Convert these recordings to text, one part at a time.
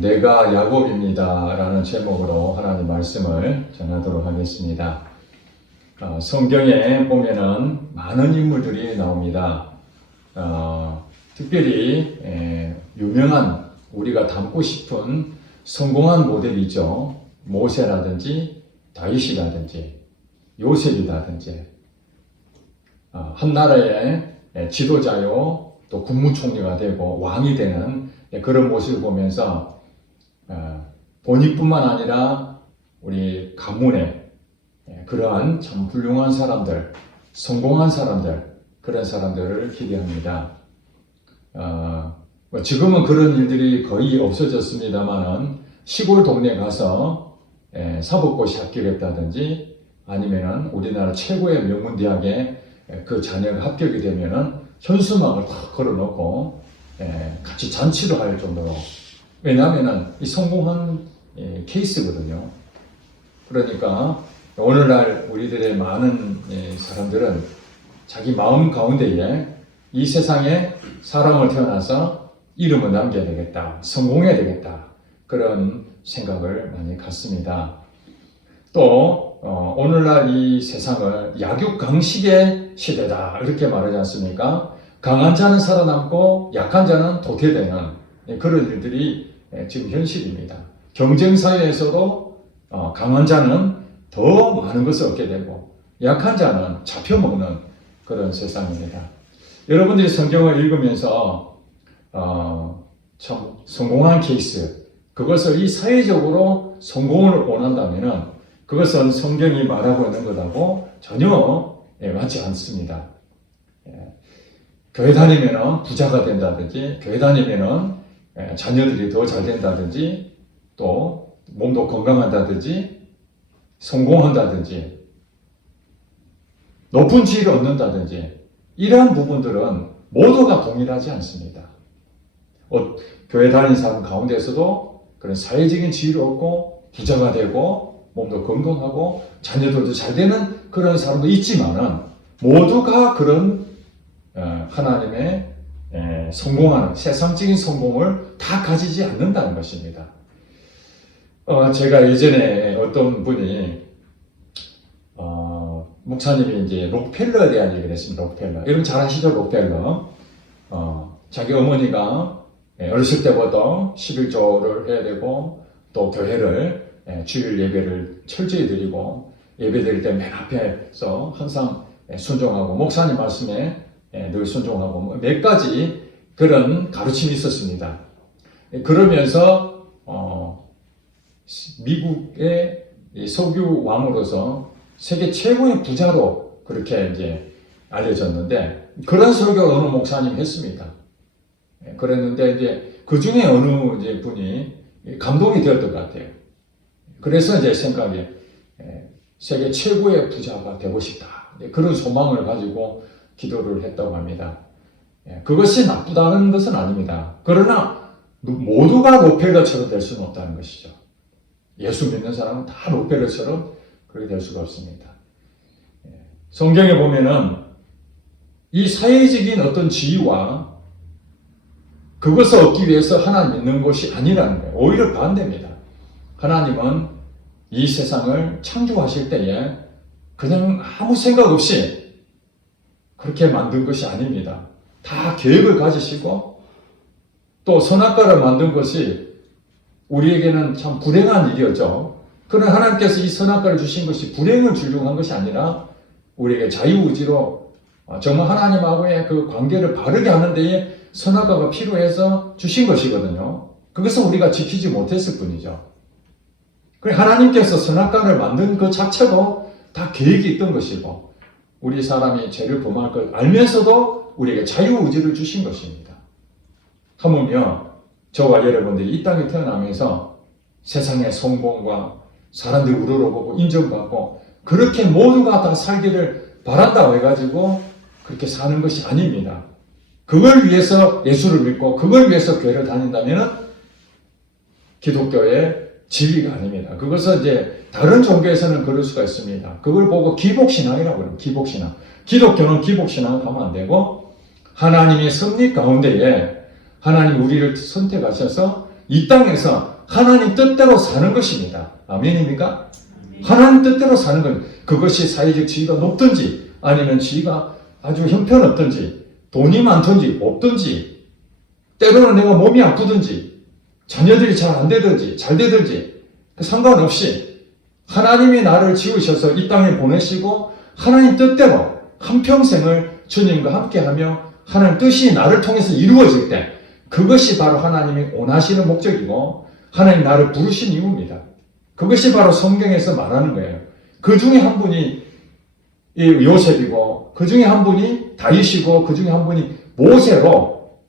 내가 야곱입니다 라는 제목으로 하나님 말씀을 전하도록 하겠습니다. 성경에 보면은 많은 인물들이 나옵니다. 특별히 유명한 우리가 닮고 싶은 성공한 모델이죠. 모세라든지 다윗이라든지 요셉이라든지 한 나라의 지도자요 또 국무총리가 되고 왕이 되는 그런 모습을 보면서 본인뿐만 아니라 우리 가문의 그러한 참 훌륭한 사람들, 성공한 사람들, 그런 사람들을 기대합니다. 지금은 그런 일들이 거의 없어졌습니다만은 시골 동네 가서 사법고시 합격했다든지 아니면은 우리나라 최고의 명문대학에 그 자녀가 합격이 되면은 현수막을 탁 걸어놓고 같이 잔치를 할 정도로, 왜냐하면은 이 성공한 케이스거든요. 그러니까 오늘날 우리들의 많은 사람들은 자기 마음 가운데에 이 세상에 사람을 태어나서 이름을 남겨야 되겠다, 성공해야 되겠다, 그런 생각을 많이 갖습니다. 또 오늘날 이 세상을 약육강식의 시대다 이렇게 말하지 않습니까? 강한 자는 살아남고 약한 자는 도태되는 그런 일들이 지금 현실입니다. 경쟁사회에서도 강한 자는 더 많은 것을 얻게 되고 약한 자는 잡혀먹는 그런 세상입니다. 여러분들이 성경을 읽으면서 참 성공한 케이스, 그것을 이 사회적으로 성공을 원한다면 그것은 성경이 말하고 있는 것하고 전혀 맞지 않습니다. 교회 다니면 부자가 된다든지, 교회 다니면 자녀들이 더 잘 된다든지, 또 몸도 건강한다든지, 성공한다든지, 높은 지위를 얻는다든지, 이러한 부분들은 모두가 동일하지 않습니다. 교회 다니는 사람 가운데서도 그런 사회적인 지위를 얻고 부자가 되고 몸도 건강하고 자녀들도 잘 되는 그런 사람도 있지만은 모두가 그런 하나님의 성공하는 세상적인 성공을 다 가지지 않는다는 것입니다. 제가 예전에 어떤 분이 목사님이 이제 록펠러에 대한 얘기를 했습니다. 록펠러. 여러분 잘 아시죠? 록펠러. 자기 어머니가 어렸을 때부터 11조를 해야 되고 또 교회를 주일 예배를 철저히 드리고 예배 드릴 때 맨 앞에서 항상 순종하고 목사님 말씀에 늘 순종하고 몇 가지 그런 가르침이 있었습니다. 그러면서 미국의 석유 왕으로서 세계 최고의 부자로 그렇게 이제 알려졌는데 그런 설교 어느 목사님 했습니다. 그랬는데 이제 그 중에 어느 이제 분이 감동이 되었던 것 같아요. 그래서 이제 생각에 세계 최고의 부자가 되고 싶다, 그런 소망을 가지고 기도를 했다고 합니다. 그것이 나쁘다는 것은 아닙니다. 그러나 모두가 록펠러처럼 될 수는 없다는 것이죠. 예수 믿는 사람은 다 록펠러처럼 그렇게 될 수가 없습니다. 성경에 보면은 이 사회적인 어떤 지위와 그것을 얻기 위해서 하나님 믿는 것이 아니라는 거예요. 오히려 반대입니다. 하나님은 이 세상을 창조하실 때에 그냥 아무 생각 없이 그렇게 만든 것이 아닙니다. 다 계획을 가지시고 또 선악과를 만든 것이 우리에게는 참 불행한 일이었죠. 그러나 하나님께서 이 선악과를 주신 것이 불행을 주려고 한 것이 아니라 우리에게 자유의지로 정말 하나님하고의 그 관계를 바르게 하는 데에 선악과가 필요해서 주신 것이거든요. 그것은 우리가 지키지 못했을 뿐이죠. 하나님께서 선악과를 만든 그 자체도 다 계획이 있던 것이고 우리 사람이 죄를 범할 걸 알면서도 우리에게 자유의지를 주신 것입니다. 하물며 저와 여러분들이 이 땅에 태어나면서 세상의 성공과 사람들이 우러러보고 인정받고 그렇게 모두가 다 살기를 바란다고 해가지고 그렇게 사는 것이 아닙니다. 그걸 위해서 예수를 믿고 그걸 위해서 교회를 다닌다면 기독교의 진리가 아닙니다. 그것은 이제 다른 종교에서는 그럴 수가 있습니다. 그걸 보고 기복신앙이라고 그래요. 기복신앙. 기독교는 기복신앙을 하면 안 되고 하나님의 섭리 가운데에 하나님 우리를 선택하셔서 이 땅에서 하나님 뜻대로 사는 것입니다. 아멘입니까? 하나님 뜻대로 사는 건 그것이 사회적 지위가 높든지 아니면 지위가 아주 형편없든지 돈이 많든지 없든지 때로는 내가 몸이 아프든지 자녀들이 잘 안 되든지 잘 되든지 상관없이 하나님이 나를 지으셔서 이 땅에 보내시고 하나님 뜻대로 한평생을 주님과 함께하며 하나님 뜻이 나를 통해서 이루어질 때 그것이 바로 하나님이 원하시는 목적이고 하나님 나를 부르신 이유입니다. 그것이 바로 성경에서 말하는 거예요. 그 중에 한 분이 요셉이고 그 중에 한 분이 다윗이고 그 중에 한 분이 모세로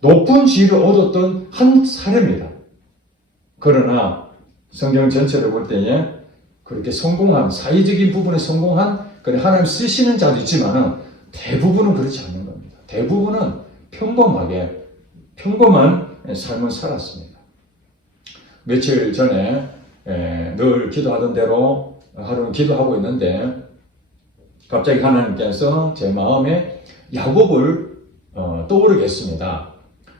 높은 지위를 얻었던 한 사례입니다. 그러나 성경 전체를 볼 때에 그렇게 성공한 사회적인 부분에 성공한 하나님 쓰시는 자도 있지만 대부분은 그렇지 않는 겁니다. 대부분은 평범한 삶을 살았습니다. 며칠 전에 늘 기도하던 대로 하루는 기도하고 있는데 갑자기 하나님께서 제 마음에 야곱을 떠오르게 했습니다.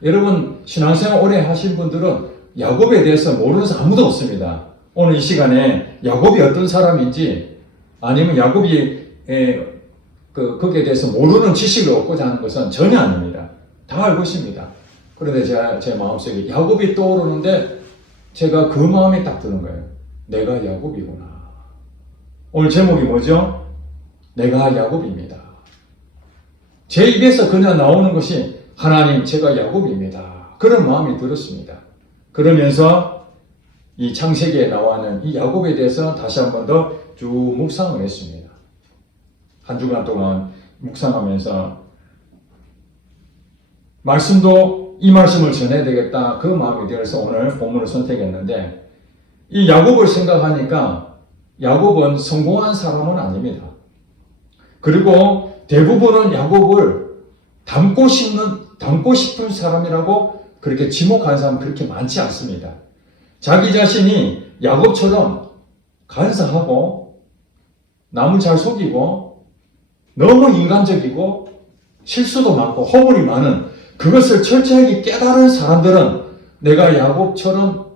여러분 신앙생활 오래 하신 분들은 야곱에 대해서 모르는 사람 아무도 없습니다. 오늘 이 시간에 야곱이 어떤 사람인지 아니면 야곱이 거기에 대해서 모르는 지식을 얻고자 하는 것은 전혀 아닙니다. 다 알고 있습니다. 그런데 제 마음속에 야곱이 떠오르는데 제가 그 마음이 딱 드는 거예요. 내가 야곱이구나. 오늘 제목이 뭐죠? 내가 야곱입니다. 제 입에서 그냥 나오는 것이 하나님 제가 야곱입니다. 그런 마음이 들었습니다. 그러면서 이 창세기에 나와는 이 야곱에 대해서 다시 한 번 더 쭉 묵상을 했습니다. 한 주간 동안 묵상하면서 말씀도 이 말씀을 전해야 되겠다 그 마음이 들어서 오늘 본문을 선택했는데 이 야곱을 생각하니까 야곱은 성공한 사람은 아닙니다. 그리고 대부분은 야곱을 닮고 싶은 사람이라고 그렇게 지목하는 사람은 그렇게 많지 않습니다. 자기 자신이 야곱처럼 간사하고 남을 잘 속이고 너무 인간적이고 실수도 많고 허물이 많은 그것을 철저하게 깨달은 사람들은 내가 야곱처럼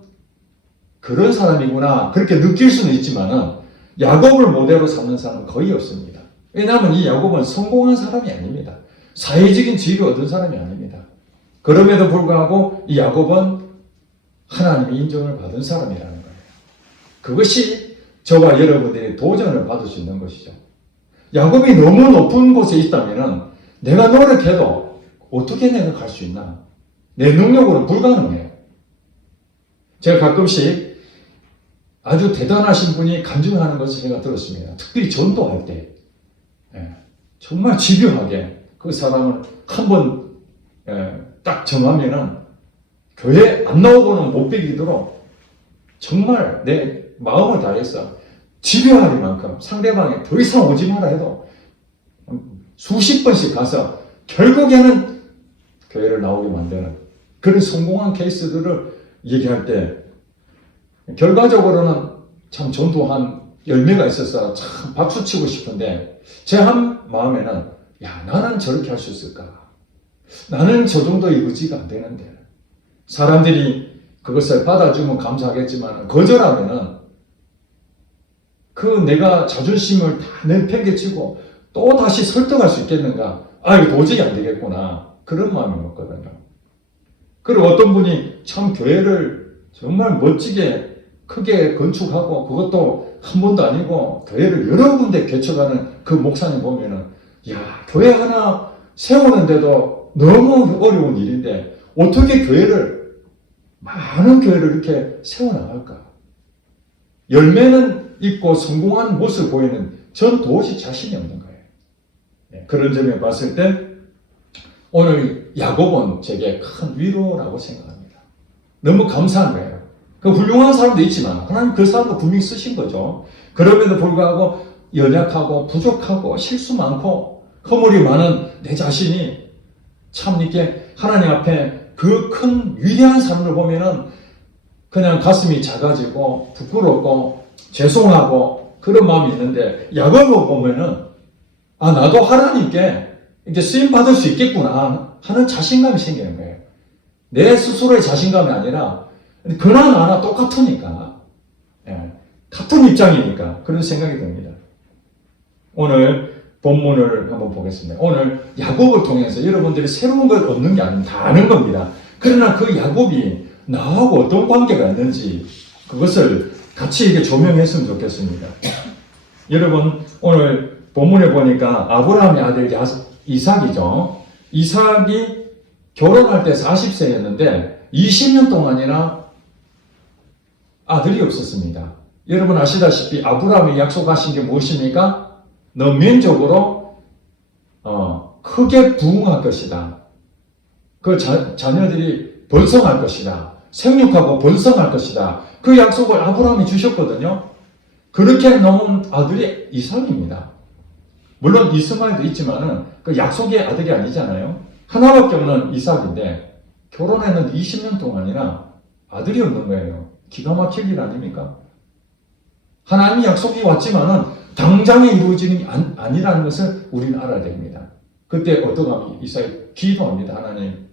그런 사람이구나 그렇게 느낄 수는 있지만 야곱을 모델로 삼는 사람은 거의 없습니다. 왜냐하면 이 야곱은 성공한 사람이 아닙니다. 사회적인 지위를 얻은 사람이 아닙니다. 그럼에도 불구하고 이 야곱은 하나님의 인정을 받은 사람이라는 거예요. 그것이 저와 여러분들이 도전을 받을 수 있는 것이죠. 야곱이 너무 높은 곳에 있다면 내가 노력해도 어떻게 내가 갈 수 있나? 내 능력으로는 불가능해요. 제가 가끔씩 아주 대단하신 분이 간증하는 것을 제가 들었습니다. 특별히 전도할 때 정말 집요하게 그 사람을 한번 딱 정하면은 교회 안 나오고는 못 베기도록 정말 내 마음을 다해서 집요할 만큼 상대방이 더 이상 오지 마라 해도 수십 번씩 가서 결국에는 교회를 나오게 만드는 그런 성공한 케이스들을 얘기할 때 결과적으로는 참 전도한 열매가 있어서 참 박수치고 싶은데 제 한 마음에는 야 나는 저렇게 할 수 있을까? 나는 저 정도의 의지가 안 되는데 사람들이 그것을 받아주면 감사하겠지만 거절하면은 그 내가 자존심을 다 내팽개치고 또 다시 설득할 수 있겠는가? 아 이거 도저히 안 되겠구나 그런 마음이 먹거든요. 그리고 어떤 분이 참 교회를 정말 멋지게 크게 건축하고 그것도 한 번도 아니고 교회를 여러 군데 개척하는 그 목사님 보면은 야 교회 하나 세우는데도 너무 어려운 일인데 어떻게 많은 교회를 이렇게 세워나갈까? 열매는 있고 성공한 모습을 보이는 전 도저히 자신이 없는 거예요. 그런 점에 봤을 때 오늘 야곱은 제게 큰 위로라고 생각합니다. 너무 감사한 거예요. 그 훌륭한 사람도 있지만 하나님 그 사람도 분명히 쓰신 거죠. 그럼에도 불구하고 연약하고 부족하고 실수 많고 허물이 많은 내 자신이 참 이렇게 하나님 앞에 그 큰 위대한 삶을 보면은 그냥 가슴이 작아지고 부끄럽고 죄송하고 그런 마음이 있는데 야곱을 보면은 아 나도 하나님께 이제 쓰임 받을 수 있겠구나 하는 자신감이 생기는 거예요. 내 스스로의 자신감이 아니라 그나마나 똑같으니까, 예, 같은 입장이니까 그런 생각이 듭니다. 오늘 본문을 한번 보겠습니다. 오늘 야곱을 통해서 여러분들이 새로운 걸 얻는 게 아니라 다 아는 겁니다. 그러나 그 야곱이 나하고 어떤 관계가 있는지 그것을 같이 이렇게 조명했으면 좋겠습니다. 여러분 오늘 본문에 보니까 아브라함의 아들 이삭이죠. 이삭이 결혼할 때 40세였는데 20년 동안이나 아들이 없었습니다. 여러분 아시다시피 아브라함이 약속하신 게 무엇입니까? 너 민족으로 크게 부흥할 것이다. 그 자녀들이 번성할 것이다. 생육하고 번성할 것이다. 그 약속을 아브라함이 주셨거든요. 그렇게 나온 아들이 이삭입니다. 물론 이스마엘도 있지만은 그 약속의 아들이 아니잖아요. 하나밖에 없는 이삭인데 결혼했는데 20년 동안이나 아들이 없는 거예요. 기가 막힐 일 아닙니까? 하나님이 약속이 왔지만은 당장에 이루어지는 게 아니라는 것을 우리는 알아야 됩니다. 그때 어떠감이 이삭이 기도합니다. 하나님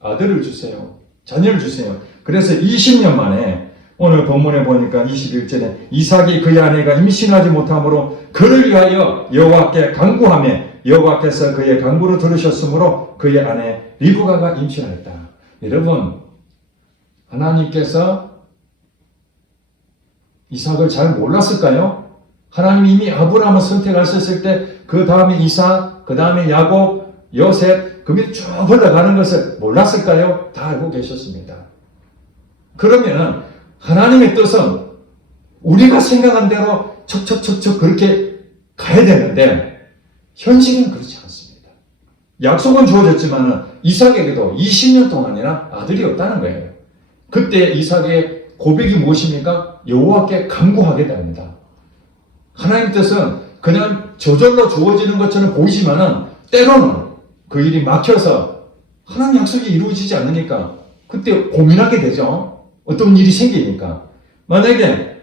아들을 주세요. 자녀를 주세요. 그래서 20년 만에 오늘 본문에 보니까 21절에 이삭이 그의 아내가 임신하지 못하므로 그를 위하여 여호와께 간구하며 여호와께서 그의 간구를 들으셨으므로 그의 아내 리브가가 임신하였다. 여러분 하나님께서 이삭을 잘 몰랐을까요? 하나님이 이미 아브라함을 선택하셨을 때 그 다음에 이삭, 그 다음에 야곱, 요셉 그 밑에 쭉 흘러가는 것을 몰랐을까요? 다 알고 계셨습니다. 그러면 하나님의 뜻은 우리가 생각한 대로 척척척척 그렇게 가야 되는데 현실은 그렇지 않습니다. 약속은 주어졌지만 이삭에게도 20년 동안이나 아들이 없다는 거예요. 그때 이삭의 고백이 무엇입니까? 여호와께 간구하게 됩니다. 하나님 뜻은 그냥 저절로 주어지는 것처럼 보이지만은 때로는 그 일이 막혀서 하나님 약속이 이루어지지 않으니까 그때 고민하게 되죠. 어떤 일이 생기니까. 만약에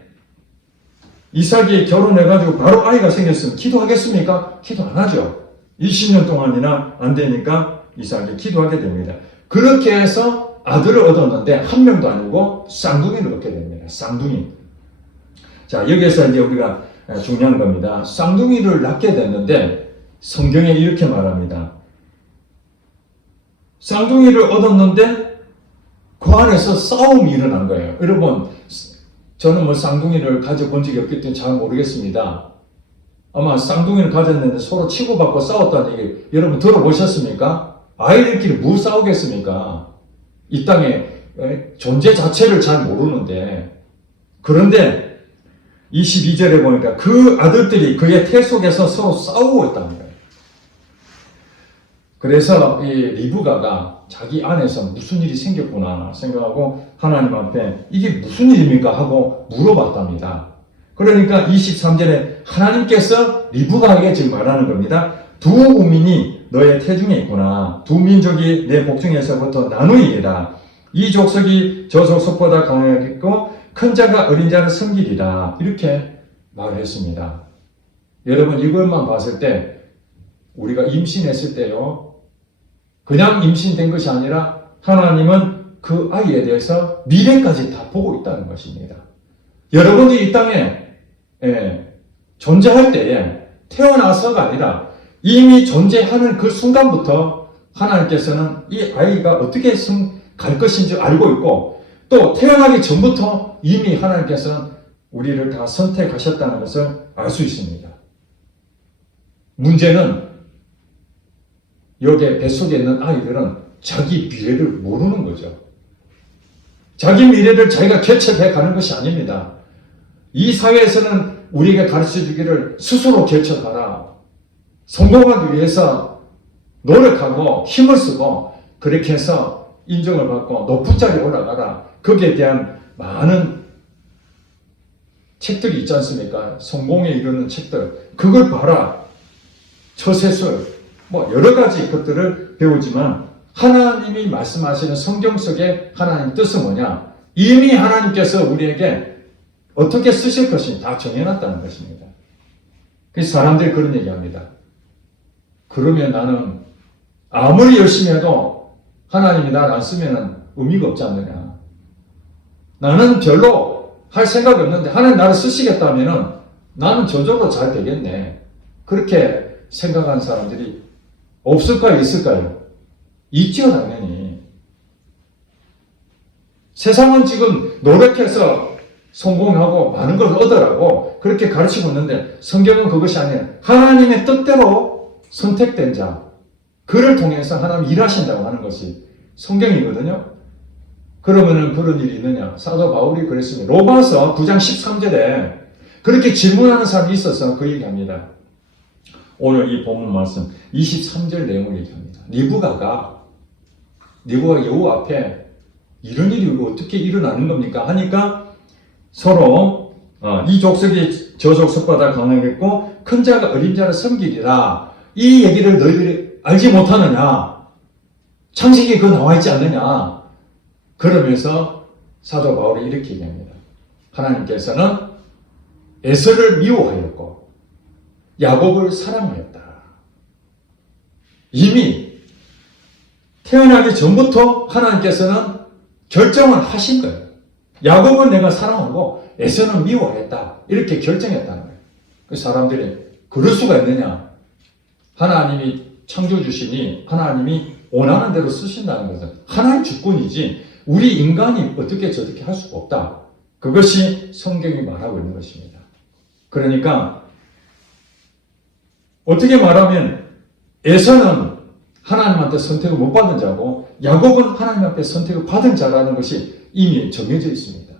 이삭이 결혼해가지고 바로 아이가 생겼으면 기도하겠습니까? 기도 안 하죠. 20년 동안이나 안 되니까 이삭이 기도하게 됩니다. 그렇게 해서 아들을 얻었는데 한 명도 아니고 쌍둥이를 얻게 됩니다. 쌍둥이. 자, 여기에서 이제 우리가 중요한 겁니다. 쌍둥이를 낳게 됐는데 성경에 이렇게 말합니다. 쌍둥이를 얻었는데 그 안에서 싸움이 일어난 거예요. 여러분, 저는 쌍둥이를 가져본 적이 없기 때문에 잘 모르겠습니다. 아마 쌍둥이를 가졌는데 서로 치고받고 싸웠다는 얘기 여러분 들어보셨습니까? 아이들끼리 뭐 싸우겠습니까? 이 땅에 존재 자체를 잘 모르는데. 그런데 22절에 보니까 그 아들들이 그의 태 속에서 서로 싸우고 있다는 거예요. 그래서 이 리브가가 자기 안에서 무슨 일이 생겼구나 생각하고 하나님 앞에 이게 무슨 일입니까? 하고 물어봤답니다. 그러니까 23절에 하나님께서 리브가에게 지금 말하는 겁니다. 두 우민이 너의 태중에 있구나. 두 민족이 내 복중에서부터 나누이리라. 이 족속이 저 족속보다 강하겠고 큰 자가 어린 자를 섬기리라. 이렇게 말을 했습니다. 여러분 이것만 봤을 때 우리가 임신했을 때요. 그냥 임신된 것이 아니라 하나님은 그 아이에 대해서 미래까지 다 보고 있다는 것입니다. 여러분들이 이 땅에 존재할 때에 태어나서가 아니라 이미 존재하는 그 순간부터 하나님께서는 이 아이가 어떻게 갈 것인지 알고 있고 또 태어나기 전부터 이미 하나님께서는 우리를 다 선택하셨다는 것을 알 수 있습니다. 문제는 여기에 뱃속에 있는 아이들은 자기 미래를 모르는 거죠. 자기 미래를 자기가 개척해 가는 것이 아닙니다. 이 사회에서는 우리에게 가르쳐 주기를 스스로 개척하라. 성공하기 위해서 노력하고 힘을 쓰고 그렇게 해서 인정을 받고 높은 자리에 올라가라. 거기에 대한 많은 책들이 있지 않습니까? 성공에 이르는 책들. 그걸 봐라. 처세술. 여러 가지 것들을 배우지만 하나님이 말씀하시는 성경 속에 하나님 뜻은 뭐냐? 이미 하나님께서 우리에게 어떻게 쓰실 것인지 다 정해놨다는 것입니다. 그래서 사람들이 그런 얘기합니다. 그러면 나는 아무리 열심히 해도 하나님이 나를 안 쓰면은 의미가 없지 않느냐. 나는 별로 할 생각이 없는데 하나님 나를 쓰시겠다면은 나는 저절로 잘 되겠네. 그렇게 생각하는 사람들이 없을까요? 있을까요? 있죠, 당연히. 세상은 지금 노력해서 성공하고 많은 걸 얻으라고 그렇게 가르치고 있는데 성경은 그것이 아니라 하나님의 뜻대로 선택된 자, 그를 통해서 하나님 일하신다고 하는 것이 성경이거든요. 그러면은 그런 일이 있느냐? 사도 바울이 그랬습니다. 로마서 9장 13절에 그렇게 질문하는 사람이 있어서 그 얘기합니다. 오늘 이 본문 말씀 23절 내용을 얘기합니다. 리브가가 여호 앞에 이런 일이 어떻게 일어나는 겁니까? 하니까 서로 이 족속이 저 족속보다 강하겠고 큰 자가 어린 자를 섬기리라. 이 얘기를 너희들이 알지 못하느냐? 창세기에 그거 나와 있지 않느냐? 그러면서 사도 바울이 이렇게 얘기합니다. 하나님께서는 에서를 미워하였고 야곱을 사랑하였다. 이미 태어나기 전부터 하나님께서는 결정을 하신 거예요. 야곱은 내가 사랑하고 에서는 미워했다. 이렇게 결정했다는 거예요. 그 사람들이 그럴 수가 있느냐? 하나님이 창조주시니 하나님이 원하는 대로 쓰신다는 것은 하나님 주권이지 우리 인간이 어떻게 저렇게 할 수가 없다. 그것이 성경이 말하고 있는 것입니다. 그러니까 어떻게 말하면 에서는 하나님한테 선택을 못 받은 자고 야곱은 하나님 앞에 선택을 받은 자라는 것이 이미 정해져 있습니다.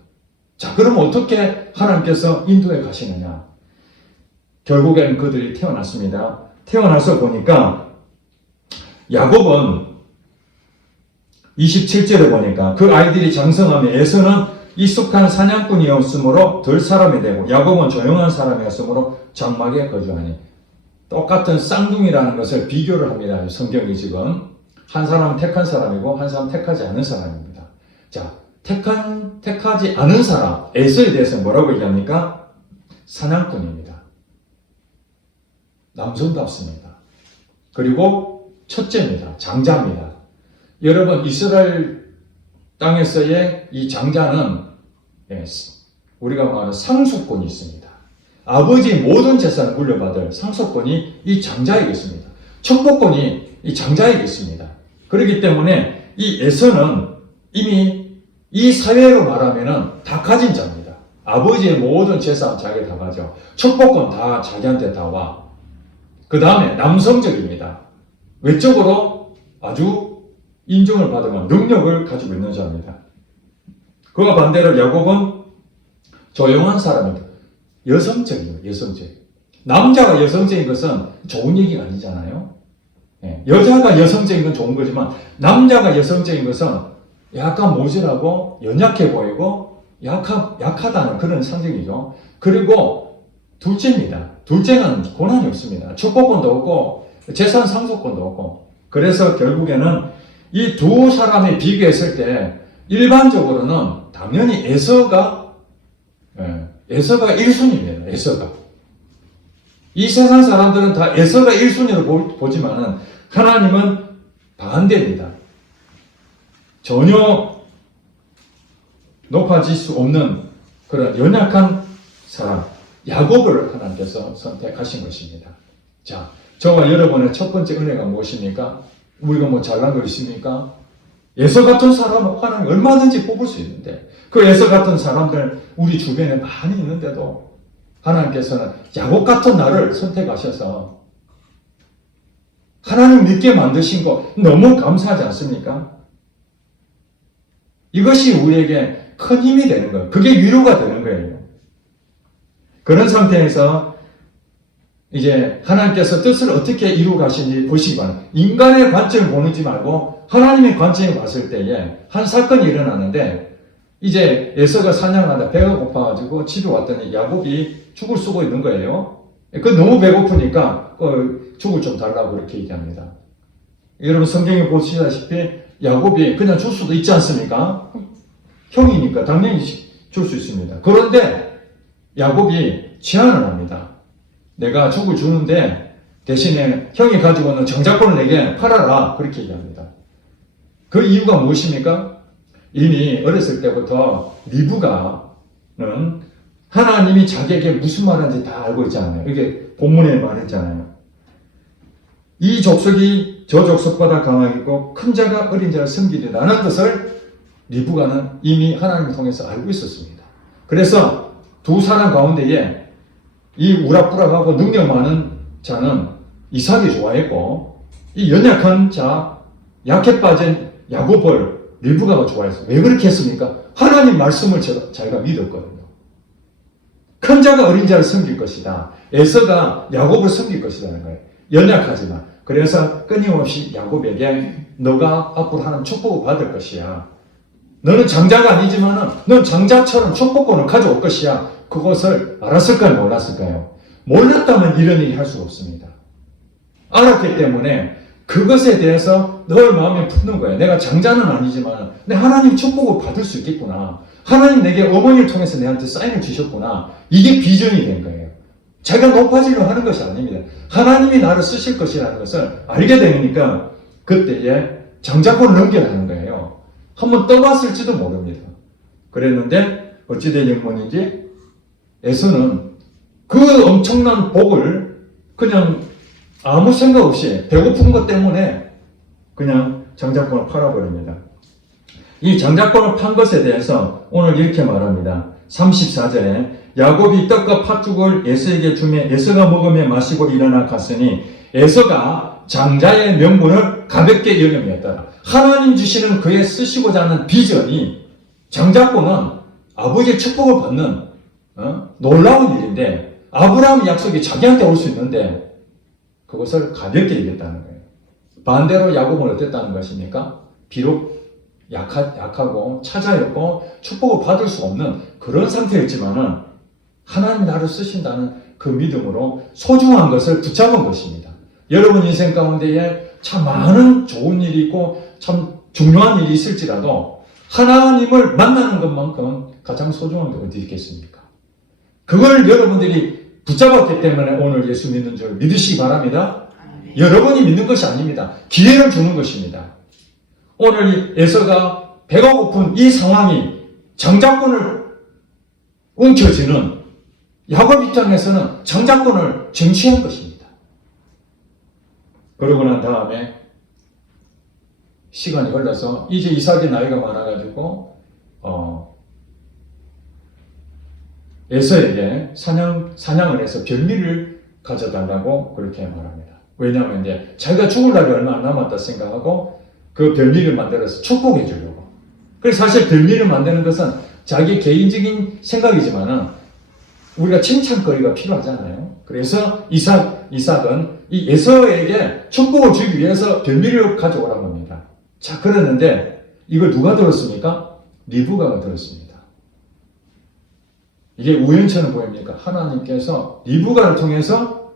자, 그럼 어떻게 하나님께서 인도해 가시느냐? 결국에는 그들이 태어났습니다. 태어나서 보니까 야곱은 27절에 보니까 그 아이들이 장성하며 에서는 익숙한 사냥꾼이었으므로 덜 사람이 되고 야곱은 조용한 사람이었으므로 장막에 거주하니 똑같은 쌍둥이라는 것을 비교를 합니다. 성경이 지금 한 사람은 택한 사람이고 한 사람은 택하지 않은 사람입니다. 자, 택하지 않은 사람 에서에 대해서 뭐라고 얘기합니까? 사냥꾼입니다. 남성답습니다. 그리고 첫째입니다. 장자입니다. 여러분 이스라엘 땅에서의 이 장자는 우리가 말하는 상속권이 있습니다. 아버지의 모든 재산을 물려받을 상속권이 이 장자에게 있습니다. 척법권이 이 장자에게 있습니다. 그렇기 때문에 이 에서는 이미 이 사회로 말하면 다 가진 자입니다. 아버지의 모든 재산 자기가 다 가져. 척법권 다 자기한테 다 와. 그 다음에 남성적입니다. 외적으로 아주 인정을 받으면 능력을 가지고 있는 자입니다. 그와 반대로 야곱은 조용한 사람입니다. 여성적이에요. 여성적. 남자가 여성적인 것은 좋은 얘기가 아니잖아요. 여자가 여성적인 건 좋은 거지만 남자가 여성적인 것은 약간 모질하고 연약해 보이고 약하다는 그런 상징이죠. 그리고 둘째입니다. 둘째는 고난이 없습니다. 척법권도 없고 재산 상속권도 없고. 그래서 결국에는 이 두 사람이 비교했을 때 일반적으로는 당연히 에서가 1순위입니다. 에서가. 이 세상 사람들은 다 에서가 1순위로 보지만은 하나님은 반대입니다. 전혀 높아질 수 없는 그런 연약한 사람, 야곱을 하나님께서 선택하신 것입니다. 자, 저와 여러분의 첫 번째 은혜가 무엇입니까? 우리가 뭐 잘난 거 있습니까? 에서 같은 사람은 하나님 얼마든지 뽑을 수 있는데 그 에서 같은 사람들 우리 주변에 많이 있는데도 하나님께서는 야곱 같은 나를 선택하셔서 하나님 믿게 만드신 거 너무 감사하지 않습니까? 이것이 우리에게 큰 힘이 되는 거예요. 그게 위로가 되는 거예요. 그런 상태에서 이제 하나님께서 뜻을 어떻게 이루어 가시는지 보시기 바랍니다. 인간의 관점을 보는지 말고 하나님의 관점을 봤을 때에 한 사건이 일어나는데 이제 에서가 사냥하다 배가 고파가지고 집에 왔더니 야곱이 죽을 쓰고 있는 거예요. 그 너무 배고프니까 죽을 좀 달라고 그렇게 얘기합니다. 여러분 성경에 보시다시피 야곱이 그냥 줄 수도 있지 않습니까? 형이니까 당연히 줄 수 있습니다. 그런데 야곱이 제안을 합니다. 내가 죽을 주는데 대신에 형이 가지고 있는 정작권을 내게 팔아라. 그렇게 얘기합니다. 그 이유가 무엇입니까? 이미 어렸을 때부터 리브가는 하나님이 자기에게 무슨 말하는지 다 알고 있잖아요. 이게 본문에 말했잖아요. 이 족속이 저 족속보다 강하겠고 큰 자가 어린 자를 섬기리라는 것을 리브가는 이미 하나님을 통해서 알고 있었습니다. 그래서 두 사람 가운데에 이 우락부락하고 능력 많은 자는 이삭이 좋아했고 이 연약한 자, 약해 빠진 야곱을 리브가가 좋아했어요. 왜 그렇게 했습니까? 하나님 말씀을 자기가 믿었거든요. 큰 자가 어린 자를 섬길 것이다. 에서가 야곱을 섬길 것이라는 거예요. 연약하지만. 그래서 끊임없이 야곱에게 너가 앞으로 하는 축복을 받을 것이야. 너는 장자가 아니지만 넌 장자처럼 축복권을 가져올 것이야. 그것을 알았을까요? 몰랐을까요? 몰랐다면 이런 얘기 할 수가 없습니다. 알았기 때문에 그것에 대해서 늘 마음에 푸는 거예요. 내가 장자는 아니지만 내 하나님 축복을 받을 수 있겠구나. 하나님 내게 어머니를 통해서 내한테 사인을 주셨구나. 이게 비전이 된 거예요. 자기가 높아지려고 하는 것이 아닙니다. 하나님이 나를 쓰실 것이라는 것을 알게 되니까 그때에 장자권을 넘겨라는 거예요. 한번 떠봤을지도 모릅니다. 그랬는데 어찌된 영문인지 에서는 그 엄청난 복을 그냥 아무 생각 없이 배고픈 것 때문에 그냥 장자권을 팔아버립니다. 이 장자권을 판 것에 대해서 오늘 이렇게 말합니다. 34절에 야곱이 떡과 팥죽을 에서에게 주매 에서가 먹으며 마시고 일어나 갔으니 에서가 장자의 명분을 가볍게 여김이었더라. 하나님 주시는 그의 쓰시고자 하는 비전이 장자권은 아버지의 축복을 받는 놀라운 일인데 아브라함 약속이 자기한테 올 수 있는데 그것을 가볍게 여겼다는 거예요. 반대로 야곱은 어땠다는 것입니까? 비록 약하고 차자였고 축복을 받을 수 없는 그런 상태였지만은 하나님 나를 쓰신다는 그 믿음으로 소중한 것을 붙잡은 것입니다. 여러분 인생 가운데에 참 많은 좋은 일이 있고 참 중요한 일이 있을지라도 하나님을 만나는 것만큼 가장 소중한 게 어디 있겠습니까? 그걸 여러분들이 붙잡았기 때문에 오늘 예수 믿는 줄 믿으시기 바랍니다. 여러분이 믿는 것이 아닙니다. 기회를 주는 것입니다. 오늘 에서가 배가 고픈 이 상황이 장자권을 움켜쥐는 야곱 입장에서는 장자권을 쟁취한 것입니다. 그러고 난 다음에 시간이 흘러서 이제 이삭의 나이가 많아가지고 에서에게 사냥을 해서 별미를 가져달라고 그렇게 말합니다. 왜냐하면 이제 자기가 죽을 날이 얼마 안 남았다 생각하고 그 별미를 만들어서 축복해 주려고. 그래서 사실 별미를 만드는 것은 자기 개인적인 생각이지만은 우리가 칭찬거리가 필요하잖아요. 그래서 이삭은 이 에서에게 축복을 주기 위해서 별미를 가져오라고 합니다. 자, 그랬는데 이걸 누가 들었습니까? 리브가가 들었습니다. 이게 우연처럼 보입니까? 하나님께서 리브가를 통해서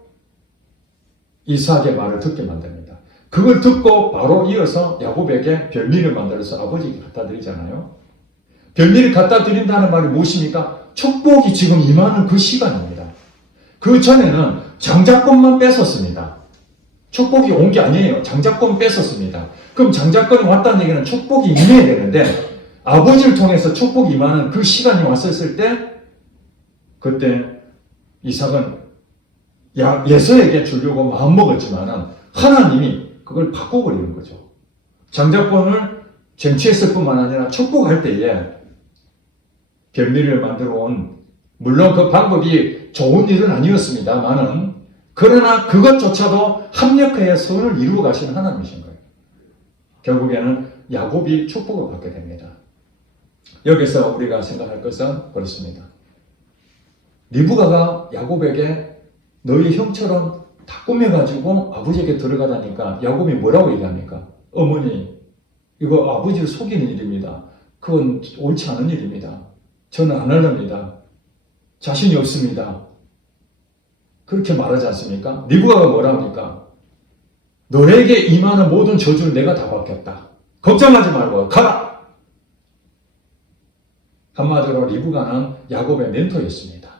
이삭의 말을 듣게 만듭니다. 그걸 듣고 바로 이어서 야곱에게 별미를 만들어서 아버지에게 갖다 드리잖아요. 별미를 갖다 드린다는 말이 무엇입니까? 축복이 지금 임하는 그 시간입니다. 그 전에는 장자권만 뺏었습니다. 축복이 온 게 아니에요. 장자권 뺏었습니다. 그럼 장자권이 왔다는 얘기는 축복이 임해야 되는데 아버지를 통해서 축복이 임하는 그 시간이 왔었을 때 그때 이삭은 예서에게 주려고 마음먹었지만은 하나님이 그걸 바꿔버리는 거죠. 장자권을 쟁취했을 뿐만 아니라 축복할 때에 별미를 만들어 온, 물론 그 방법이 좋은 일은 아니었습니다만은 그러나 그것조차도 합력하여 선을 이루어 가시는 하나님이신 거예요. 결국에는 야곱이 축복을 받게 됩니다. 여기서 우리가 생각할 것은 그렇습니다. 리브가가 야곱에게 너희 형처럼 다 꾸며가지고 아버지에게 들어가다니까 야곱이 뭐라고 얘기합니까? 어머니, 이거 아버지를 속이는 일입니다. 그건 옳지 않은 일입니다. 저는 안 할랍니다. 자신이 없습니다. 그렇게 말하지 않습니까? 리브가가 뭐라 합니까? 너에게 임하는 모든 저주를 내가 다 받겠다. 걱정하지 말고 가라! 한마디로 리브가는 야곱의 멘토였습니다.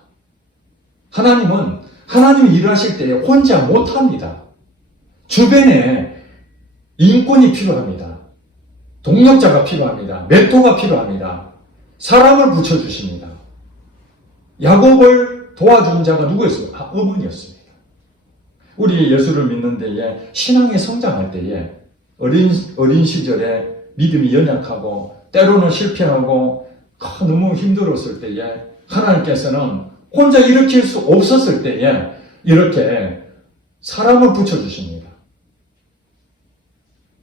하나님이 일하실 때 혼자 못합니다. 주변에 인권이 필요합니다. 동력자가 필요합니다. 멘토가 필요합니다. 사람을 붙여주십니다. 야곱을 도와준 자가 누구였습니까? 어머니였습니다. 우리 예수를 믿는 데에, 신앙에 성장할 때에, 어린 시절에 믿음이 연약하고 때로는 실패하고 너무 힘들었을 때에 하나님께서는 혼자 일으킬 수 없었을 때에 이렇게 사람을 붙여주십니다.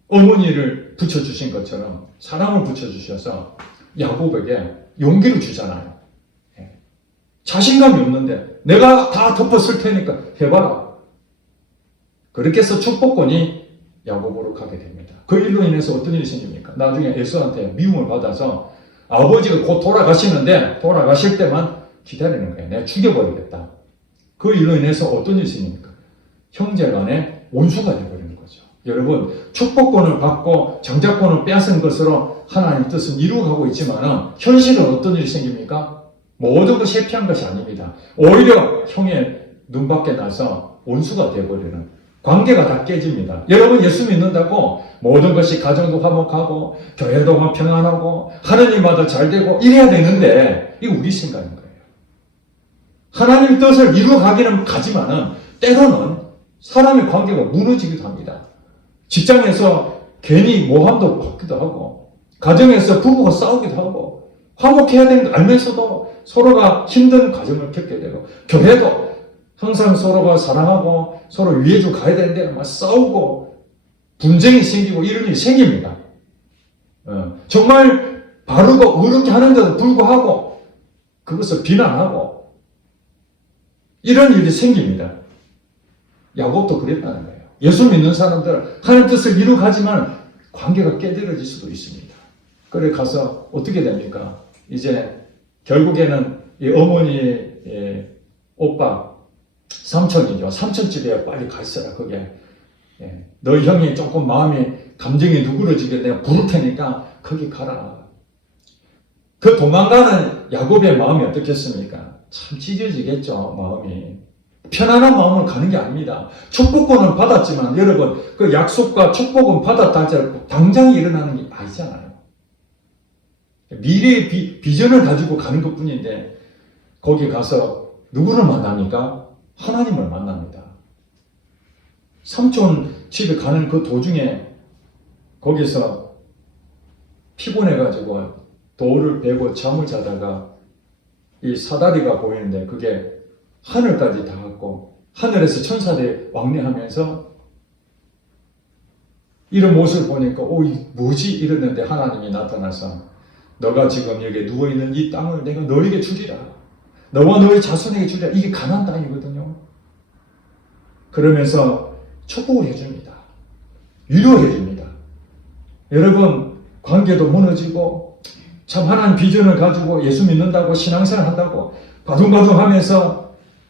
어머니를 붙여주신 것처럼 사람을 붙여주셔서 야곱에게 용기를 주잖아요. 자신감이 없는데 내가 다 덮었을 테니까 해봐라. 그렇게 해서 축복권이 야곱으로 가게 됩니다. 그 일로 인해서 어떤 일이 생깁니까? 나중에 에서한테 미움을 받아서 아버지가 곧 돌아가시는데 돌아가실 때만 기다리는 거예요. 내가 죽여버리겠다. 그 일로 인해서 어떤 일이 생깁니까? 형제 간에 원수가 되어버리는 거죠. 여러분, 축복권을 받고 장자권을 빼앗은 것으로 하나님 뜻은 이루어가고 있지만 현실은 어떤 일이 생깁니까? 모든 것이 해피한 것이 아닙니다. 오히려 형의 눈밖에 나서 원수가 되어버리는, 관계가 다 깨집니다. 여러분, 예수 믿는다고 모든 것이 가정도 화목하고 교회도 평안하고 하느님마다 잘 되고 이래야 되는데 이거 우리 생각인 거예요. 하나님 뜻을 이루어가기는 가지만은 때로는 사람의 관계가 무너지기도 합니다. 직장에서 괜히 모함도 받기도 하고 가정에서 부부가 싸우기도 하고 화목해야 되는 걸 알면서도 서로가 힘든 과정을 겪게 되고 교회도 항상 서로가 사랑하고 서로 위해주 가야 되는데 막 싸우고 분쟁이 생기고 이런 일이 생깁니다. 정말 바르고 의롭게 하는데도 불구하고 그것을 비난하고 이런 일이 생깁니다. 야곱도 그랬다는 거예요. 예수 믿는 사람들 하나님 뜻을 이루어가지만 관계가 깨들어질 수도 있습니다. 그래 가서 어떻게 됩니까? 이제 결국에는 이 어머니의 오빠 삼촌이죠. 삼촌 집에 빨리 가 있어라. 거기에 너희 형이 조금 마음이 감정이 누그러지게 내가 부를 테니까 거기 가라. 그 도망가는 야곱의 마음이 어떻겠습니까? 참 찢어지겠죠. 마음이. 편안한 마음으로 가는 게 아닙니다. 축복권은 받았지만 여러분 그 약속과 축복은 받았다 하지 당장 일어나는 게 아니잖아요. 미래의 비전을 가지고 가는 것 뿐인데 거기 가서 누구를 만납니까? 하나님을 만납니다. 삼촌 집에 가는 그 도중에 거기서 피곤해가지고 돌을 베고 잠을 자다가 이 사다리가 보이는데 그게 하늘까지 닿았고 하늘에서 천사들이 왕래하면서 이런 모습을 보니까 뭐지? 이랬는데 하나님이 나타나서 너가 지금 여기 누워있는 이 땅을 내가 너에게 주리라. 너와 너의 자손에게 주리라. 이게 가나안 땅이거든요. 그러면서 축복을 해줍니다. 위로해줍니다. 여러분 관계도 무너지고 참 하나님 비전을 가지고 예수 믿는다고 신앙생활 한다고 바둥바둥하면서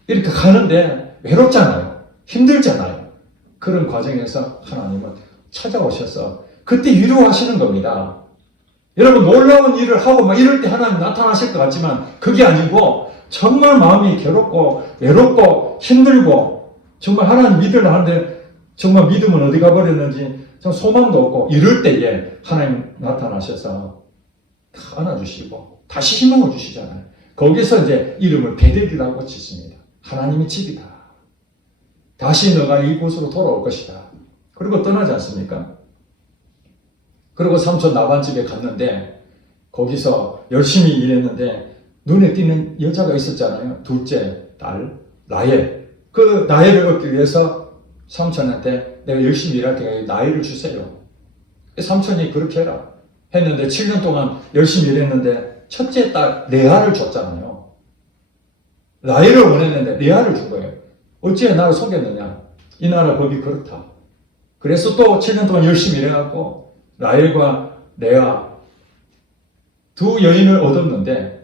이렇게 가는데 외롭잖아요. 힘들잖아요. 그런 과정에서 하나님은 찾아오셔서 그때 위로하시는 겁니다. 여러분 놀라운 일을 하고 막 이럴 때 하나님 나타나실 것 같지만 그게 아니고 정말 마음이 괴롭고 외롭고 힘들고 정말 하나님 믿으려 하는데 정말 믿음은 어디 가버렸는지 좀 소망도 없고 이럴 때에 하나님 나타나셔서 다 안아주시고 다시 희망을 주시잖아요. 거기서 이제 이름을 베델이라고 짓습니다. 하나님의 집이다. 다시 너가 이곳으로 돌아올 것이다. 그리고 떠나지 않습니까? 그리고 삼촌 라반 집에 갔는데 거기서 열심히 일했는데 눈에 띄는 여자가 있었잖아요. 둘째 딸 라헬. 그 라헬을 얻기 위해서 삼촌한테 내가 열심히 일할 테니까 나이를 주세요. 삼촌이 그렇게 해라 했는데 7년 동안 열심히 일했는데 첫째 딸 레아를 줬잖아요. 라헬을 원했는데 레아를 준 거예요. 어찌해 나를 속였느냐. 이 나라 법이 그렇다. 그래서 또 7년 동안 열심히 일해갖고 라헬과 레아 두 여인을 얻었는데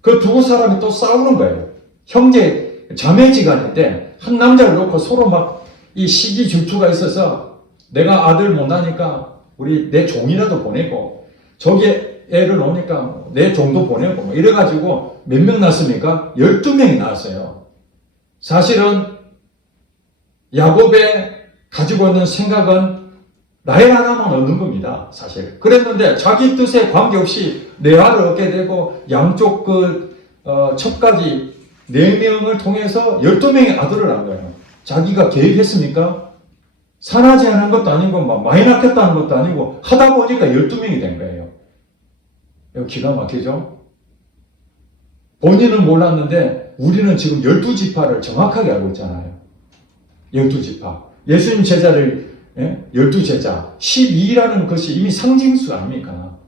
그 두 사람이 또 싸우는 거예요. 형제 자매지간인데 한 남자를 놓고 서로 막 이 시기 질투가 있어서 내가 아들 못 나니까 우리 내 종이라도 보내고 저기 애를 놓으니까 내 종도 보내고 뭐 이래가지고 몇 명 낳았습니까? 12명이 낳았어요. 사실은 야곱의 가지고 있는 생각은 라헬 하나만 얻는 겁니다, 사실. 그랬는데 자기 뜻에 관계없이 레아를 얻게 되고 양쪽 첩까지 4명을 통해서 12명의 아들을 낳은 거예요. 자기가 계획했습니까? 산하지 않은 것도 아니고 막 많이 낳겠다는 것도 아니고 하다 보니까 12명이 된 거예요. 이거 기가 막히죠? 본인은 몰랐는데 우리는 지금 12지파를 정확하게 알고 있잖아요. 12지파. 예수님 제자를 12제자. 12라는 것이 이미 상징수 아닙니까?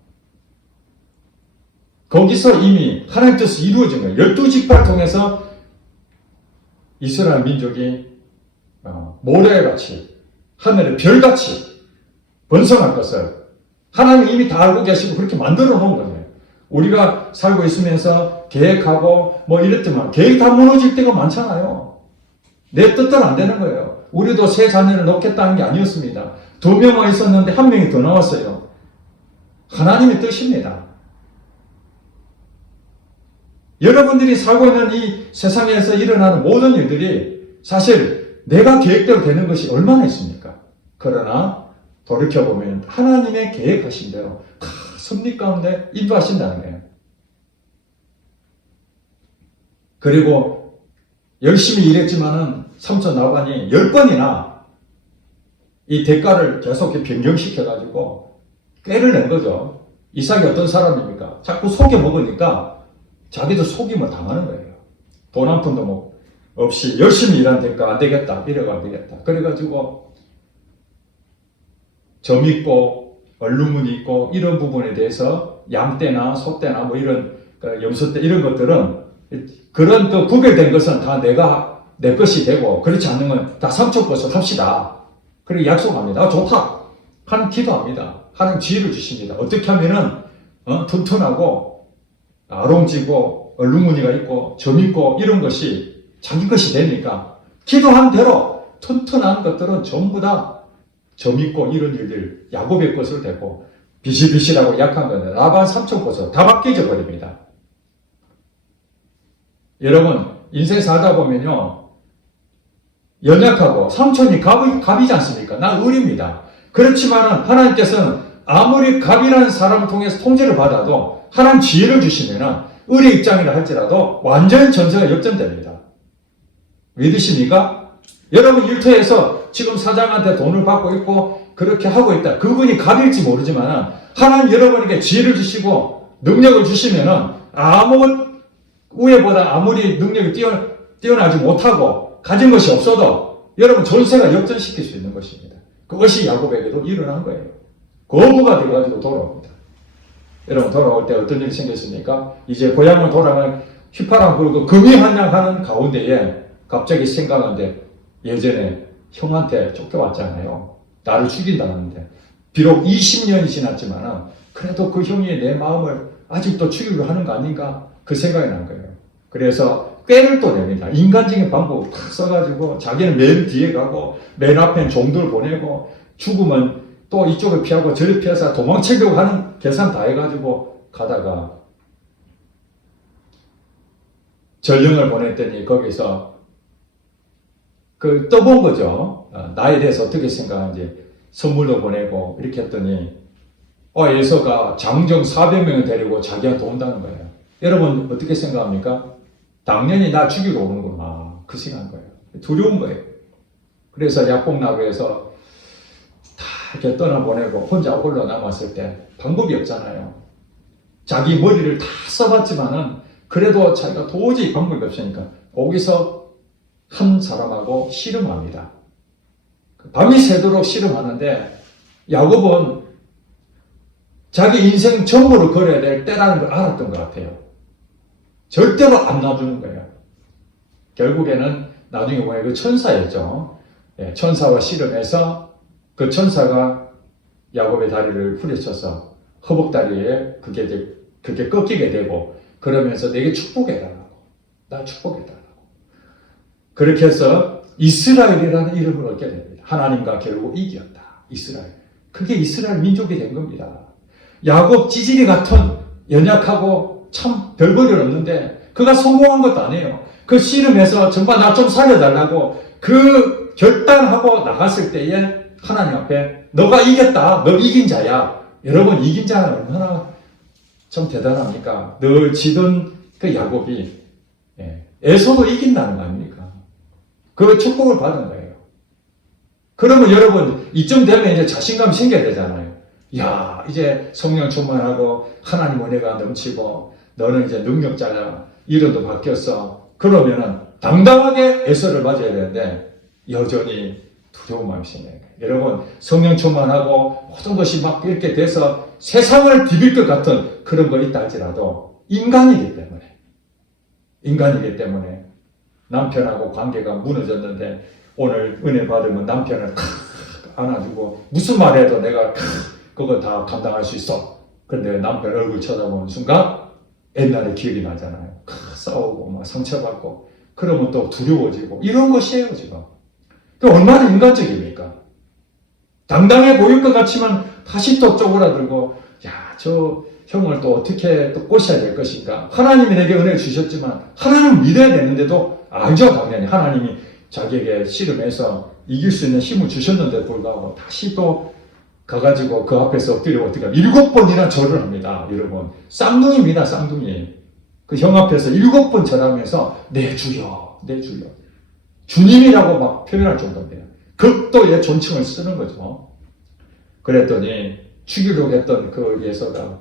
거기서 이미 하나님 뜻이 이루어진 거예요. 12지파를 통해서 이스라엘 민족이 모래같이 하늘의 별같이 번성할 것을 하나님이 이미 다 알고 계시고 그렇게 만들어 놓은 거예요. 우리가 살고 있으면서 계획하고 뭐 이랬지만 계획 다 무너질 때가 많잖아요. 내 뜻대로 안 되는 거예요. 우리도 세 자녀를 넣겠다는 게 아니었습니다. 2명만 있었는데 1명이 더 나왔어요. 하나님의 뜻입니다. 여러분들이 살고 있는 이 세상에서 일어나는 모든 일들이 사실 내가 계획대로 되는 것이 얼마나 있습니까? 그러나 돌이켜보면 하나님의 계획하신 대로 섭리 가운데 인도하신다는 거예요. 그리고 열심히 일했지만은 삼촌 나반이 10번이나 이 대가를 계속 변경시켜가지고 꾀를 낸 거죠. 이삭이 어떤 사람입니까? 자꾸 속여 먹으니까 자기도 속임을 당하는 거예요. 돈 한 푼도 뭐 없이 열심히 일한 대가 안 되겠다. 이래가 안 되겠다. 그래가지고 점 있고 얼룩무늬 있고 이런 부분에 대해서 양떼나 소떼나 뭐 이런 염소떼 이런 것들은 그런 그 구별된 것은 다 내 것이 되고 그렇지 않는 건 다 삼촌 것을 합시다. 그리고 약속합니다. 좋다. 하나님 기도합니다. 하나님 지혜를 주십니다. 어떻게 하면은 튼튼하고 아롱지고 얼룩무늬가 있고 점 있고 이런 것이 자기 것이 되니까 기도한 대로 튼튼한 것들은 전부 다 점 있고 이런 일들 야곱의 것으로 되고 비실비실하고 약한 것은 라반 삼촌 것으로 다 바뀌어져 버립니다. 여러분 인생 살다 보면요 연약하고 삼촌이 갑이지 않습니까? 난 을입니다. 그렇지만은 하나님께서는 아무리 갑이라는 사람을 통해서 통제를 받아도 하나님 지혜를 주시면은 을의 입장이라 할지라도 완전 전세가 역전됩니다. 믿으십니까? 여러분 일터에서 지금 사장한테 돈을 받고 있고 그렇게 하고 있다. 그분이 갑일지 모르지만 하나님 여러분에게 지혜를 주시고 능력을 주시면은 위에보다 아무리 능력이 뛰어나지 못하고 가진 것이 없어도 여러분 전세가 역전시킬 수 있는 것입니다. 그것이 야곱에게도 일어난 거예요. 거부가 돼가지고 돌아옵니다. 여러분 돌아올 때 어떤 일이 생겼습니까? 이제 고향을 돌아가는 휘파람 불고 금이 한양하는 가운데에 갑자기 생각하는데 예전에 형한테 쫓겨왔잖아요. 나를 죽인다는데 비록 20년이 지났지만 그래도 그 형이 내 마음을 아직도 죽이려 하는 거 아닌가 그 생각이 난 거예요. 그래서 꾀를 또 냅니다. 인간적인 방법을 탁 써가지고 자기는 맨 뒤에 가고 맨 앞엔 종들 보내고 죽으면 또 이쪽을 피하고 저를 피해서 도망치려고 하는 계산 다 해가지고 가다가 전령을 보냈더니 거기서 떠본 거죠. 나에 대해서 어떻게 생각하는지 선물도 보내고 이렇게 했더니 에서가 장정 400명을 데리고 자기한테 온다는 거예요. 여러분 어떻게 생각합니까? 당연히 나 죽이러 오는구나 그 생각한 거예요. 두려운 거예요. 그래서 약봉나루에서 다 이렇게 떠나보내고 혼자 홀로 남았을 때 방법이 없잖아요. 자기 머리를 다 써봤지만은 그래도 자기가 도저히 방법이 없으니까 거기서 한 사람하고 씨름합니다. 밤이 새도록 씨름하는데 야곱은 자기 인생 전부를 걸어야 될 때라는 걸 알았던 것 같아요. 절대로 안 놔주는 거예요. 결국에는 나중에 보면 그 천사였죠. 천사와 씨름해서 그 천사가 야곱의 다리를 후려쳐서 허벅다리에 그게 꺾이게 되고 그러면서 내게 축복해달라고. 나 축복해달라고. 그렇게 해서 이스라엘이라는 이름을 얻게 됩니다. 하나님과 결국 이겼다. 이스라엘. 그게 이스라엘 민족이 된 겁니다. 야곱 찌질이 같은 연약하고 참 별볼일 없는데 그가 성공한 것도 아니에요. 그 씨름해서 정말 나 좀 살려달라고 그 결단하고 나갔을 때에 하나님 앞에 너가 이겼다. 너 이긴 자야. 여러분 이긴 자는 얼마나 좀 대단합니까? 늘 지던 그 야곱이 에서도 이긴다는 거 아닙니까? 그 축복을 받은 거예요. 그러면 여러분 이쯤 되면 이제 자신감 생겨야 되잖아요. 야 이제 성령 충만하고 하나님 은혜가 넘치고 너는 이제 능력자야. 이름도 바뀌었어. 그러면은 당당하게 에서를 맞아야 되는데 여전히 두려운 마음이 생겨요. 여러분 성령 충만하고 모든 것이 막 이렇게 돼서 세상을 디빌 것 같은 그런 거 있다 할지라도 인간이기 때문에 남편하고 관계가 무너졌는데 오늘 은혜 받으면 남편을 안아주고 무슨 말해도 내가 그거 다 감당할 수 있어. 근데 남편 얼굴 쳐다보는 순간 옛날에 기억이 나잖아요. 싸우고 막 상처받고 그러면 또 두려워지고 이런 것이에요 지금. 얼마나 인간적입니까? 당당해 보일 것 같지만 다시 또 쪼그라들고 야, 저 형을 또 어떻게 또 꼬셔야 될 것인가. 하나님이 내게 은혜를 주셨지만 하나님을 믿어야 되는데도 알죠 당연히 하나님이 자기에게 씨름해서 이길 수 있는 힘을 주셨는데 불구하고 다시 또 가가지고 그 앞에서 엎드려 어떻게 7번이나 절을 합니다. 여러분 쌍둥이입니다. 쌍둥이. 그 형 앞에서 7번 절하면서 내 주여 내 주여 주님이라고 막 표현할 정도입니다. 극도의 존칭을 쓰는 거죠. 그랬더니 죽이려고 했던 그 예서가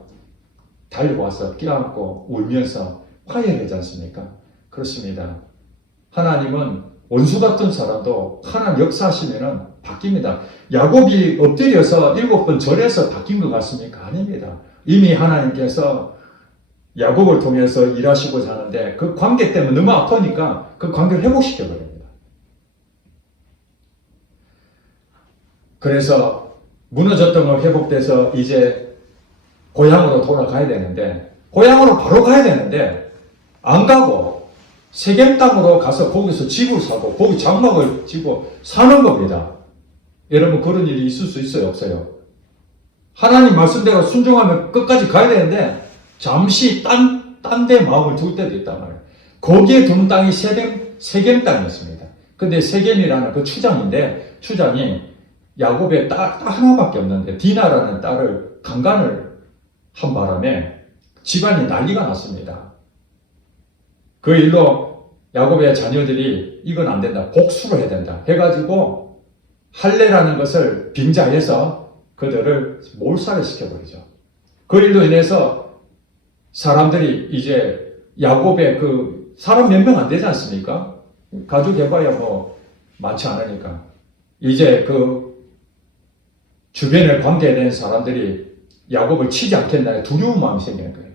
달려와서 껴안고 울면서 화해하지 않습니까? 그렇습니다. 하나님은 원수 같은 사람도 하나님 역사하시면은 바뀝니다. 야곱이 엎드려서 7번 절해서 바뀐 것 같습니까? 아닙니다. 이미 하나님께서 야곱을 통해서 일하시고자 하는데 그 관계 때문에 너무 아프니까 그 관계를 회복시켜버립니다. 그래서 무너졌던 걸 회복돼서 이제 고향으로 돌아가야 되는데 고향으로 바로 가야 되는데 안 가고 세겜 땅으로 가서 거기서 집을 사고 거기 장막을 짓고 사는 겁니다. 여러분 그런 일이 있을 수 있어요 없어요? 하나님 말씀대로 순종하면 끝까지 가야 되는데 잠시 딴 데 마음을 둘 때도 있단 말이에요. 거기에 두는 땅이 세겜 땅이었습니다. 근데 세겜이라는 그 추장인데 추장이 야곱의 딸 하나밖에 없는데 디나라는 딸을 강간을 한 바람에 집안이 난리가 났습니다. 그 일로 야곱의 자녀들이 이건 안 된다. 복수를 해야 된다. 해가지고 할례라는 것을 빙자해서 그들을 몰살을 시켜버리죠. 그 일로 인해서 사람들이 이제 야곱의 그 사람 몇 명 안 되지 않습니까? 가족 해봐야 뭐 많지 않으니까 이제 그 주변에 관계된 사람들이 야곱을 치지 않겠나 두려운 마음이 생기는 거예요.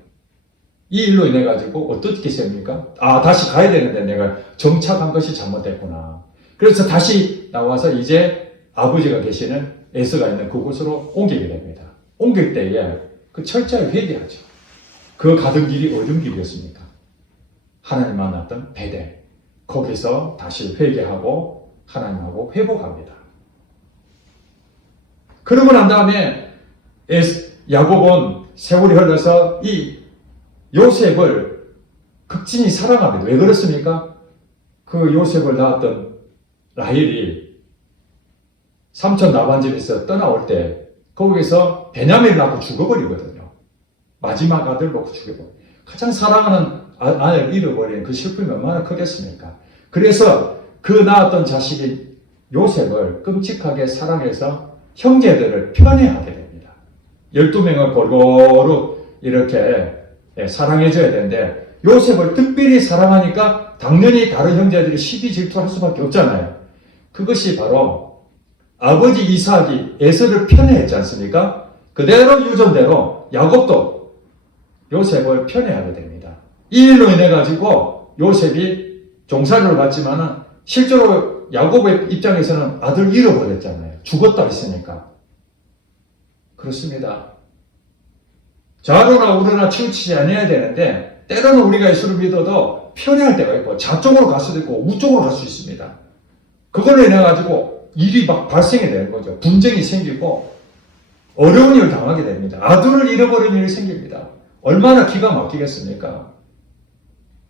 이 일로 인해 가지고 어떻게 됩니까? 다시 가야 되는데 내가 정착한 것이 잘못됐구나. 그래서 다시 나와서 이제 아버지가 계시는 에서가 있는 그곳으로 옮기게 됩니다. 옮길 때에 그 철저히 회개하죠. 그 가던 길이 어떤 길이었습니까? 하나님 만났던 베델. 거기서 다시 회개하고 하나님하고 회복합니다. 그러고 난 다음에 야곱은 세월이 흘러서 이 요셉을 극진히 사랑합니다. 왜 그렇습니까? 그 요셉을 낳았던 라헬이 삼촌 라반집에서 떠나올 때 거기서 베냐민을 낳고 죽어버리거든요. 마지막 아들 놓고 죽여버려요. 가장 사랑하는 아내를 잃어버린 그 슬픔이 얼마나 크겠습니까? 그래서 그 낳았던 자식이 요셉을 끔찍하게 사랑해서 형제들을 편애하게 됩니다. 12명을 골고루 이렇게 사랑해줘야 되는데 요셉을 특별히 사랑하니까 당연히 다른 형제들이 시기 질투할 수밖에 없잖아요. 그것이 바로 아버지 이삭이 에서를 편애했지 않습니까? 그대로 유전대로 야곱도 요셉을 편애하게 됩니다. 이 일로 인해 가지고 요셉이 종살이를 받지만은 실제로 야곱의 입장에서는 아들 잃어버렸잖아요. 죽었다 했으니까. 그렇습니다. 좌로나 우로나 치우치지 않아야 되는데 때로는 우리가 예수를 믿어도 편애할 때가 있고 좌쪽으로 갈 수도 있고 우쪽으로 갈 수 있습니다. 그걸로 인해 가지고 일이 막 발생이 되는 거죠. 분쟁이 생기고 어려운 일을 당하게 됩니다. 아들을 잃어버리는 일이 생깁니다. 얼마나 기가 막히겠습니까?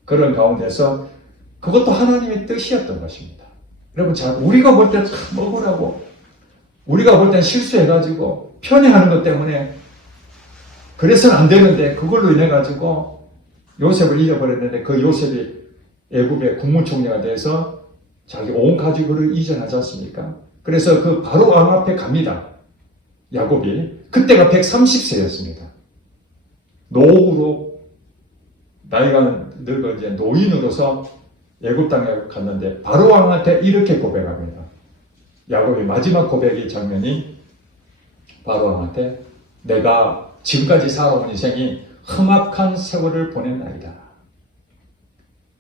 그런 가운데서 그것도 하나님의 뜻이었던 것입니다. 여러분, 우리가 볼 때 참 억울하고 우리가 볼 땐 실수해가지고 편애하는 것 때문에 그래서는 안 되는데 그걸로 인해 가지고 요셉을 잃어버렸는데 그 요셉이 애굽의 국무총리가 돼서 자기 온 가족을 이전하지 않습니까? 그래서 그 바로 왕 앞에 갑니다. 야곱이. 그때가 130세였습니다. 노후로 나이가 늙어 이제 노인으로서 애굽 땅에 갔는데 바로 왕한테 이렇게 고백합니다. 야곱의 마지막 고백의 장면이 바로 왕한테 내가 지금까지 살아온 인생이 험악한 세월을 보냈나이다.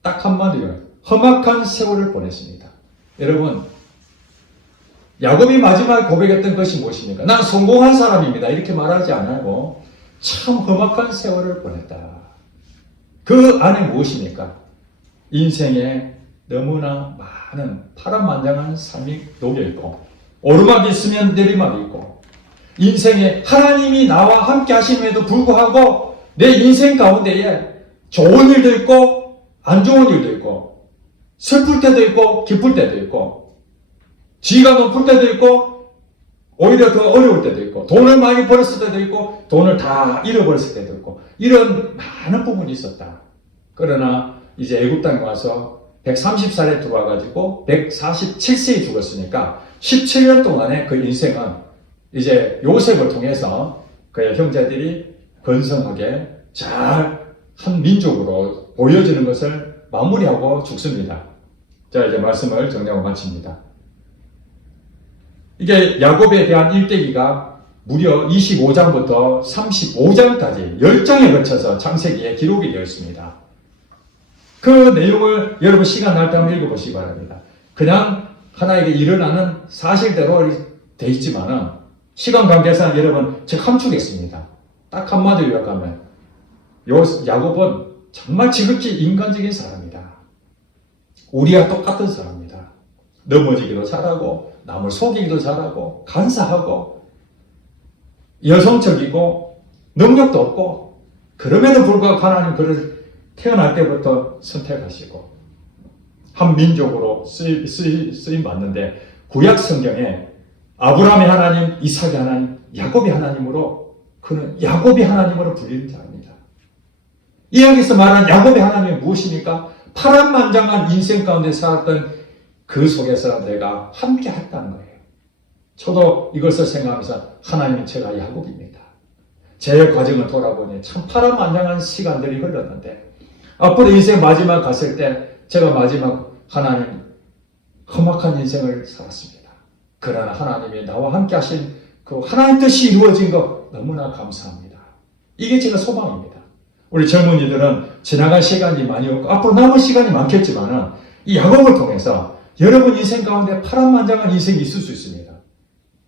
딱 한마디로 험악한 세월을 보냈습니다. 여러분, 야곱이 마지막에 고백했던 것이 무엇입니까? 난 성공한 사람입니다. 이렇게 말하지 않고 참 험악한 세월을 보냈다. 그 안에 무엇입니까? 인생에 너무나 많은 파란만장한 삶이 녹여있고 오르막이 있으면 내리막이 있고 인생에 하나님이 나와 함께 하심에도 불구하고 내 인생 가운데에 좋은 일도 있고 안 좋은 일도 있고 슬플 때도 있고 기쁠 때도 있고 지가 높을 때도 있고 오히려 더 어려울 때도 있고 돈을 많이 벌었을 때도 있고 돈을 다 잃어버렸을 때도 있고 이런 많은 부분이 있었다. 그러나 이제 애굽 땅에 와서 130살에 들어와가지고 147세에 죽었으니까 17년 동안의 그 인생은 이제 요셉을 통해서 그의 형제들이 건성하게 잘 한 민족으로 보여지는 것을 마무리하고 죽습니다. 자, 이제 말씀을 정리하고 마칩니다. 이게 야곱에 대한 일대기가 무려 25장부터 35장까지 10장에 걸쳐서 창세기에 기록이 되어 있습니다. 그 내용을 여러분 시간 날 때 한번 읽어보시기 바랍니다. 그냥 하나에게 일어나는 사실대로 되어 있지만은 시간 관계상 여러분 제가 함축했습니다. 딱 한마디로 요약하면 야곱은 정말 지극히 인간적인 사람이다. 우리와 똑같은 사람이다. 넘어지기도 잘하고 남을 속이기도 잘하고 간사하고 여성적이고 능력도 없고 그럼에도 불구하고 하나님 그를 태어날 때부터 선택하시고 한 민족으로 쓰임 받는데 구약 성경에 아브라함의 하나님, 이삭의 하나님, 야곱의 하나님으로 그는 야곱의 하나님으로 불리는 자입니다. 이야기에서 말한 야곱의 하나님이 무엇입니까? 파란만장한 인생 가운데 살았던 그 속에서 내가 함께 했다는 거예요. 저도 이것을 생각하면서 하나님은 제가 야곱입니다. 제 과정을 돌아보니 참 파란만장한 시간들이 흘렀는데 앞으로 인생 마지막 갔을 때 제가 마지막 하나님 험악한 인생을 살았습니다. 그러나 하나님이 나와 함께 하신 그 하나님 뜻이 이루어진 것 너무나 감사합니다. 이게 제가 소망입니다. 우리 젊은이들은 지나간 시간이 많이 없고 앞으로 남은 시간이 많겠지만 이 야곱을 통해서 여러분 인생 가운데 파란만장한 인생이 있을 수 있습니다.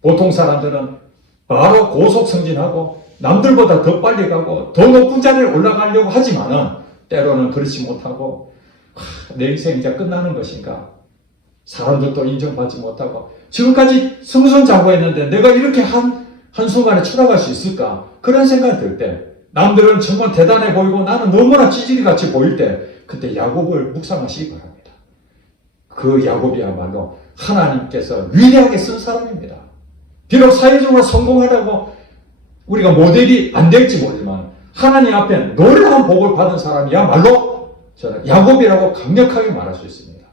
보통 사람들은 바로 고속 승진하고 남들보다 더 빨리 가고 더 높은 자리에 올라가려고 하지만은 때로는 그렇지 못하고 내 인생 이제 끝나는 것인가? 사람들도 인정받지 못하고 지금까지 승승장구했는데 내가 이렇게 한순간에 추락할 수 있을까? 그런 생각이 들 때 남들은 정말 대단해 보이고 나는 너무나 찌질이같이 보일 때 그때 야곱을 묵상하시기 바랍니다. 그 야곱이야말로 하나님께서 위대하게 쓴 사람입니다. 비록 사회적으로 성공하려고 우리가 모델이 안 될지 모르지만 하나님 앞에 놀라운 복을 받은 사람이야말로 저는 야곱이라고 강력하게 말할 수 있습니다.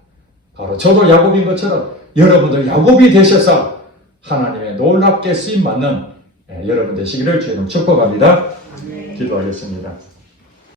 바로 저도 야곱인 것처럼 여러분들 야곱이 되셔서 하나님의 놀랍게 쓰임받는 여러분 되시기를 주님 축복합니다. 기도하겠습니다.